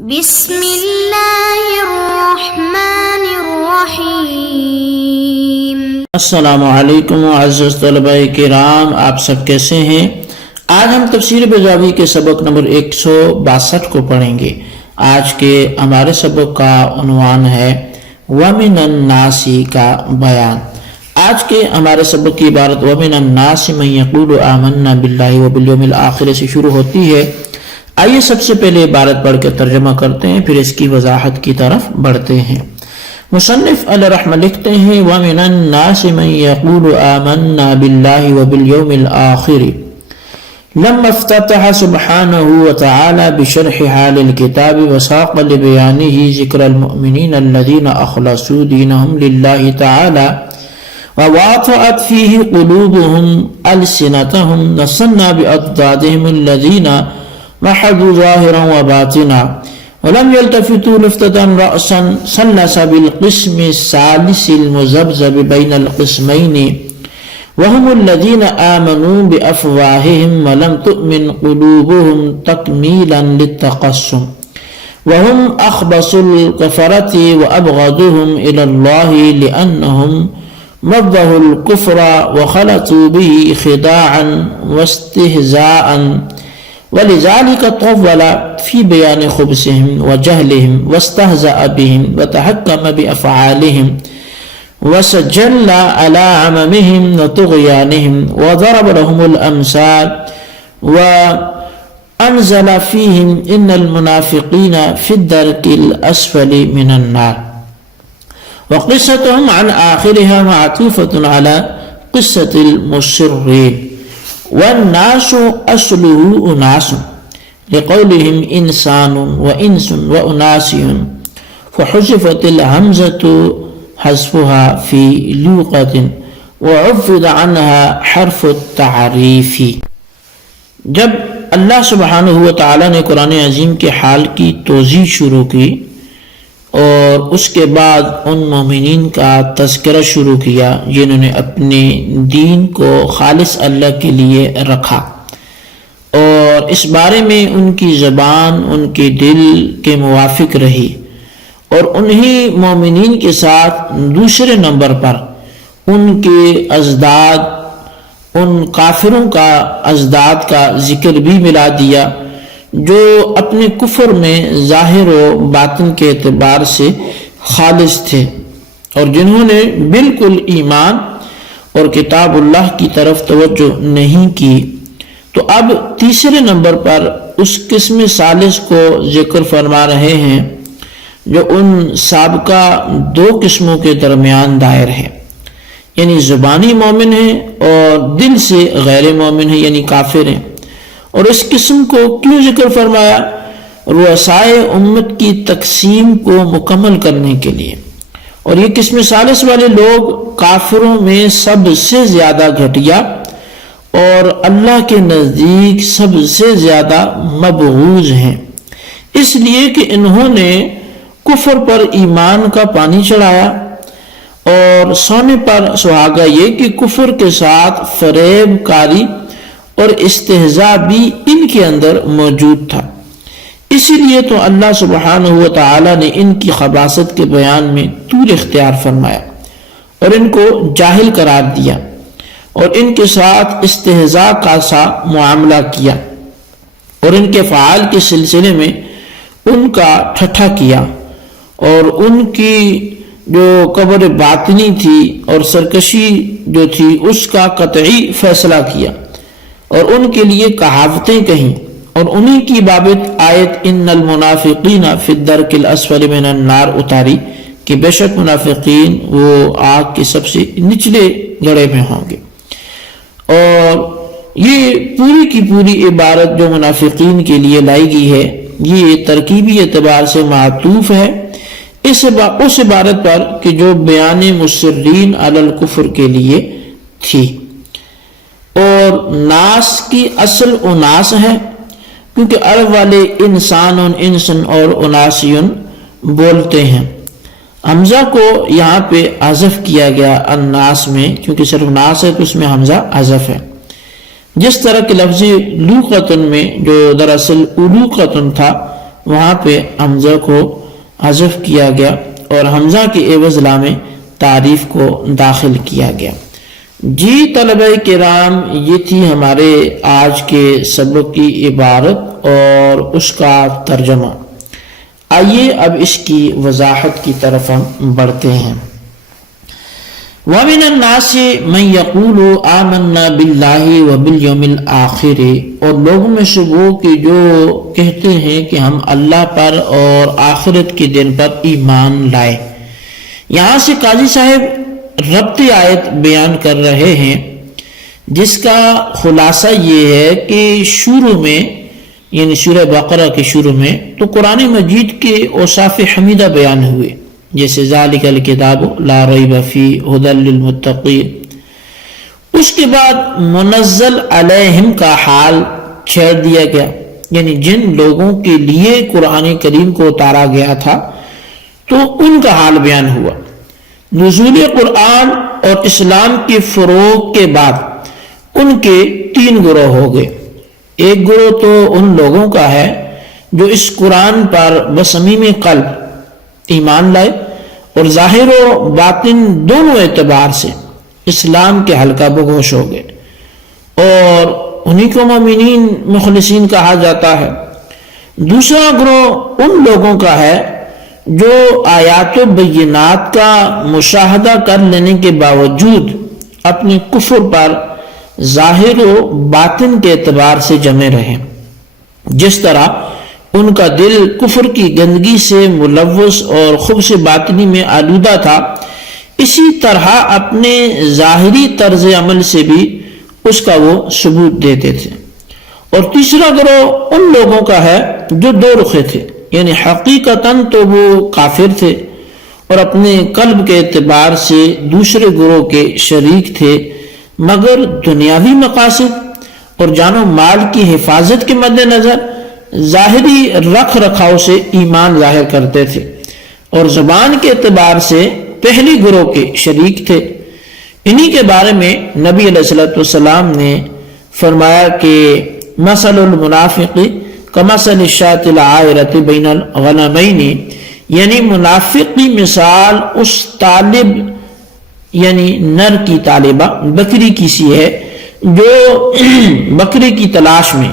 بسم اللہ الرحمن الرحیم۔ السلام علیکم معزز طلباء کرام، آپ سب کیسے ہیں؟ آج ہم تفسیر بیضاوی کے سبق نمبر 162 کو پڑھیں گے۔ آج کے ہمارے سبق کا عنوان ہے وَمِنَ النَّاسِ کا بیان۔ آج کے ہمارے سبق کی عبارت وَمِنَ النَّاسِ مَن يَقُولُ آمَنَّا بِاللَّهِ وَبِالْيَوْمِ الْآخِرِ سے شروع ہوتی ہے۔ آئیے سب سے پہلے عبارت پڑھ کے ترجمہ کرتے ہیں، پھر اس کی وضاحت کی طرف بڑھتے ہیں۔ مصنف علیہ رحمہ لکھتے ہیں وَمِنَ النَّاسِ مَن يَقُولُ آمَنَّا بِاللَّهِ وَبِالْيَوْمِ الْآخِرِ لما افتتح سبحانه وتعالى بشرح حال الكتاب وساق لبيانه ذكر المؤمنين الذين أخلصوا دينهم لله تعالى وواطأت فيه قلوبهم ألسنتهم نصنا بأضدادهم الذين محضوا ظاهرا وباطنا ولم يلتفتوا لفتة رأسا سلس بالقسم الثالث المذبذب بين القسمين وهم الذين آمنوا بأفواههم ولم تؤمن قلوبهم تكميلا للتقسم وهم أخبث الكفرة وأبغضهم إلى الله لأنهم مضوا الكفر وخلطوا به خداعا واستهزاء ولذلك طول في بيان خبثهم وجهلهم واستهزأ بهم وتحكم بأفعالهم وسجل على عممهم وطغيانهم وضرب لهم الأمثال وأنزل فيهم إن المنافقين في الدرك الأسفل من النار وقصتهم عن آخرها معطوفة على قصة المصرين والناس أصله أناس لقولهم إنسان وإنس وأناس فحذفت الهمزة حذفها في لغة وعفض عنها حرف التعریف۔ جب اللہ سبحانہ و تعالیٰ نے قرآن عظیم کے حال کی توضیح شروع کی اور اس کے بعد ان مومنین کا تذکرہ شروع کیا جنہوں نے اپنے دین کو خالص اللہ کے لیے رکھا، اور اس بارے میں ان کی زبان ان کے دل کے موافق رہی، اور انہی مومنین کے ساتھ دوسرے نمبر پر ان کے ازداد، ان کافروں کا ازداد کا ذکر بھی ملا دیا جو اپنے کفر میں ظاہر و باطن کے اعتبار سے خالص تھے اور جنہوں نے بالکل ایمان اور کتاب اللہ کی طرف توجہ نہیں کی۔ تو اب تیسرے نمبر پر اس قسم ثالث کو ذکر فرما رہے ہیں جو ان سابقہ دو قسموں کے درمیان دائر ہے، یعنی زبانی مومن ہیں اور دل سے غیر مومن ہیں یعنی کافر ہیں۔ اور اس قسم کو کیوں ذکر فرمایا؟ رؤسائے امت کی تقسیم کو مکمل کرنے کے لیے۔ اور یہ قسم ثالث والے لوگ کافروں میں سب سے زیادہ گھٹیا اور اللہ کے نزدیک سب سے زیادہ مبغوض ہیں، اس لیے کہ انہوں نے کفر پر ایمان کا پانی چڑھایا اور سونے پر سہاگا یہ کہ کفر کے ساتھ فریب کاری اور استہزاء بھی ان کے اندر موجود تھا۔ اسی لیے تو اللہ سبحانہ و تعالی نے ان کی خباثت کے بیان میں طول اختیار فرمایا اور ان کو جاہل قرار دیا اور ان کے ساتھ استہزاء کا سا معاملہ کیا اور ان کے فعال کے سلسلے میں ان کا ٹھٹھا کیا اور ان کی جو قبر باطنی تھی اور سرکشی جو تھی اس کا قطعی فیصلہ کیا اور ان کے لیے کہاوتیں کہیں اور انہی کی بابت آیت ان المنافقین فی الدرک الاسفل من النار اتاری کہ بے شک منافقین وہ آگ کے سب سے نچلے گڑھے میں ہوں گے۔ اور یہ پوری کی پوری عبارت جو منافقین کے لیے لائی گئی ہے یہ ترکیبی اعتبار سے معطوف ہے اس عبارت پر کہ جو بیان مصرین علی الکفر کے لیے تھی۔ اور ناس کی اصل اناس ہے کیونکہ عرب والے انسان انسن اور اناسیون بولتے ہیں۔ حمزہ کو یہاں پہ حذف کیا گیا الناس میں کیونکہ صرف ناس ہے تو اس میں حمزہ حذف ہے، جس طرح کہ لفظ لوقتن میں جو دراصل الوقتن تھا وہاں پہ حمزہ کو حذف کیا گیا اور حمزہ کے عوض لام تعریف کو داخل کیا گیا۔ جی طلبہ کرام، یہ تھی ہمارے آج کے سبق کی عبارت اور اس کا ترجمہ۔ آئیے اب اس کی وضاحت کی طرف ہم بڑھتے ہیں۔ وَمِنَ النَّاسِ مَن يَقُولُ آمَنَّا بِاللَّهِ وَبِالْيَوْمِ الْآخِرِ، اور لوگوں میں سے وہ کہ جو کہتے ہیں کہ ہم اللہ پر اور آخرت کے دن پر ایمان لائے۔ یہاں سے قاضی صاحب ربط آیت بیان کر رہے ہیں، جس کا خلاصہ یہ ہے کہ شروع میں یعنی سورہ بقرہ کے شروع میں تو قرآن مجید کے اوصاف حمیدہ بیان ہوئے، جیسے ذالک الکتاب لا ریب فیہ ھدی للمتقین۔ اس کے بعد منزل علیہم کا حال چھیڑ دیا گیا، یعنی جن لوگوں کے لیے قرآن کریم کو اتارا گیا تھا تو ان کا حال بیان ہوا۔ نزول قرآن اور اسلام کے فروغ کے بعد ان کے 3 گروہ ہو گئے۔ ایک گروہ تو ان لوگوں کا ہے جو اس قرآن پر بصمیم قلب ایمان لائے اور ظاہر و باطن دونوں اعتبار سے اسلام کے حلقہ بگوش ہو گئے، اور انہی کو مومنین مخلصین کہا جاتا ہے۔ دوسرا گروہ ان لوگوں کا ہے جو آیات و بینات کا مشاہدہ کر لینے کے باوجود اپنے کفر پر ظاہر و باطن کے اعتبار سے جمے رہے۔ جس طرح ان کا دل کفر کی گندگی سے ملوث اور خبث باطنی میں آلودہ تھا، اسی طرح اپنے ظاہری طرز عمل سے بھی اس کا وہ ثبوت دیتے تھے۔ اور تیسرا گروہ ان لوگوں کا ہے جو 2 رخے تھے، یعنی حقیقتاً تو وہ کافر تھے اور اپنے قلب کے اعتبار سے دوسرے گروہ کے شریک تھے، مگر دنیاوی مقاصد اور جان و مال کی حفاظت کے مد نظر ظاہری رکھ رکھاؤ سے ایمان ظاہر کرتے تھے، اور زبان کے اعتبار سے پہلی گروہ کے شریک تھے۔ انہی کے بارے میں نبی علیہ الصلوۃ والسلام نے فرمایا کہ مثل المنافق کمثل الشاة العائرة بین الغنمین، یعنی منافق کی مثال اس طالب یعنی نر کی طالبہ بکری کی سی ہے جو بکری کی تلاش میں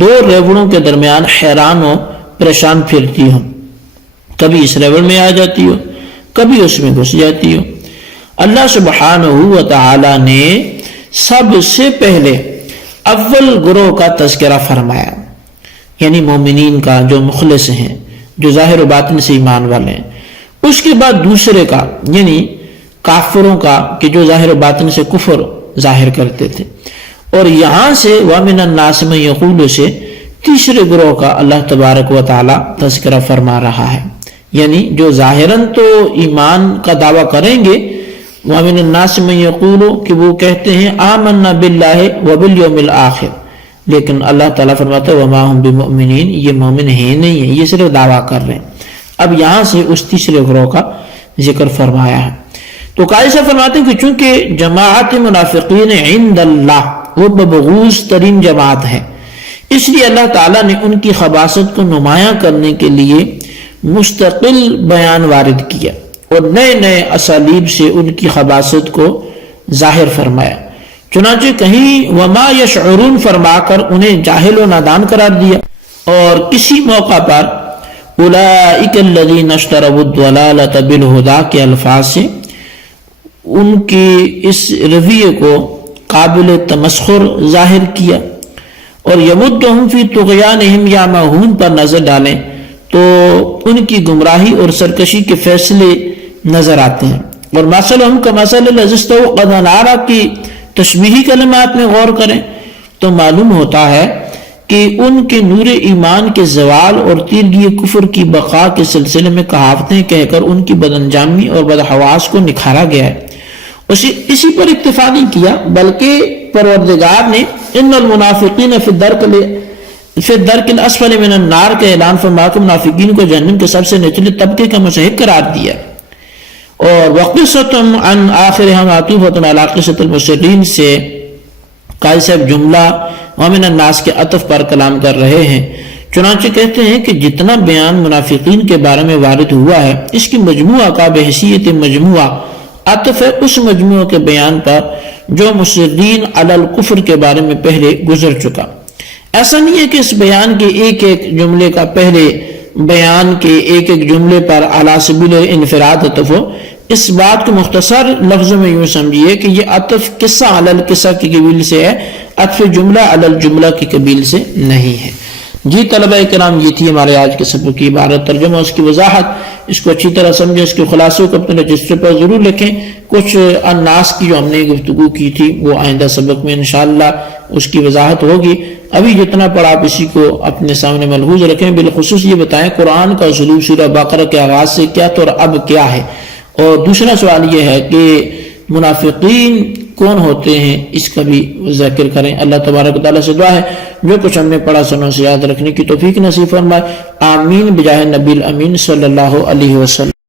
2 ریوڑوں کے درمیان حیران و پریشان پھرتی ہو، کبھی اس ریوڑ میں آ جاتی ہو، کبھی اس میں گھس جاتی ہو۔ اللہ سبحانہ و تعالی نے سب سے پہلے اول گروہ کا تذکرہ فرمایا، یعنی مومنین کا جو مخلص ہیں، جو ظاہر و باطن سے ایمان والے ہیں۔ اس کے بعد دوسرے کا یعنی کافروں کا کہ جو ظاہر و باطن سے کفر ظاہر کرتے تھے، اور یہاں سے وَمِنَ النَّاسِ مَن يَقُولُ سے تیسرے گروہ کا اللہ تبارک و تعالی تذکرہ فرما رہا ہے، یعنی جو ظاہراً تو ایمان کا دعویٰ کریں گے، وَمِنَ النَّاسِ مَن يَقُولُ کہ وہ کہتے ہیں آمَنَّا بِاللَّهِ وَبِالْيَوْمِ الْآخِرِ، لیکن اللہ تعالیٰ فرماتا ہے وَمَا هُمْ بِمُؤْمِنِينَ، یہ مومن ہیں نہیں ہیں، یہ صرف دعویٰ کر رہے ہیں۔ اب یہاں سے اس تیسرے گروہ کا ذکر فرمایا ہے۔ تو قائل صاحب فرماتے ہیں کہ چونکہ جماعت منافقین عند اللہ وہ مبغوض ترین جماعت ہے، اس لیے اللہ تعالیٰ نے ان کی خباثت کو نمایاں کرنے کے لیے مستقل بیان وارد کیا اور نئے نئے اسالیب سے ان کی خباثت کو ظاہر فرمایا۔ چنانچہ کہیں وما یشعرون فرما کر انہیں جاہل و نادان قرار دیا، اور کسی موقع پر اولئک الذین اشتروا الضلالۃ بالہدی کے الفاظ سے ان کے اس رویے کو قابل تمسخر ظاہر کیا، اور یمدہم فی طغیانہم یعمہون پر نظر ڈالیں تو ان کی گمراہی اور سرکشی کے فیصلے نظر آتے ہیں۔ اور مثلہم کمثل الذی استوقد نارا کی تشبیہی کلمات میں غور کریں تو معلوم ہوتا ہے کہ ان کے نور ایمان کے زوال اور تیرگی کفر کی بقا کے سلسلے میں کہاوتیں کہہ کر ان کی بدانجامی اور بدحواس کو نکھارا گیا ہے۔ اسی پر اکتفا نہیں کیا بلکہ پروردگار نے ان المنافقین فی الدرک الاسفل من النار کا اعلان فرما کر منافقین کو جہنم کے سب سے نچلے طبقے کا مستحق قرار دیا۔ اور وقصتم عن آخرها معطوفۃ علی قصۃ المسرین سے قائل صاحب جملہ ومن الناس کے عطف پر کلام کر رہے ہیں، چنانچہ کہتے ہیں کہ جتنا بیان منافقین کے بارے میں وارد ہوا ہے اس کی مجموعہ کا بحیثیت مجموعہ عطف ہے اس مجموعہ کے بیان پر جو مصرین علی الکفر کے بارے میں پہلے گزر چکا۔ ایسا نہیں ہے کہ اس بیان کے ایک ایک جملے کا پہلے بیان کے ایک ایک جملے پر علی سبیل انفراد عطف ہو۔ اس بات کو مختصر لفظوں میں یوں سمجھیے کہ یہ عطف قصہ علی القصہ کی قبیل سے ہے، عطف جملہ علی الجملہ کی قبیل سے نہیں ہے۔ جی طلبہ کرام، یہ تھی ہمارے آج کے سبق کی عبارت، ترجمہ اس کی وضاحت، اس کو اچھی طرح سمجھیں، اس کے خلاصے کو اپنے رجسٹر پر ضرور لکھیں۔ کچھ الناس کی جو ہم نے گفتگو کی تھی وہ آئندہ سبق میں انشاءاللہ اس کی وضاحت ہوگی۔ ابھی جتنا پڑھا آپ اسی کو اپنے سامنے ملحوظ رکھیں، بالخصوص یہ بتائیں قرآن کا اسلوب سورہ بقرہ کے آغاز سے کیا تو اور اب کیا ہے، اور دوسرا سوال یہ ہے کہ منافقین کون ہوتے ہیں، اس کا بھی ذکر کریں۔ اللہ تبارک و تعالیٰ سے دعا ہے جو کچھ ہم نے پڑھا سنا سے یاد رکھنے کی توفیق نصیب فرمائے، آمین بجاہ نبی الامین صلی اللہ علیہ وسلم۔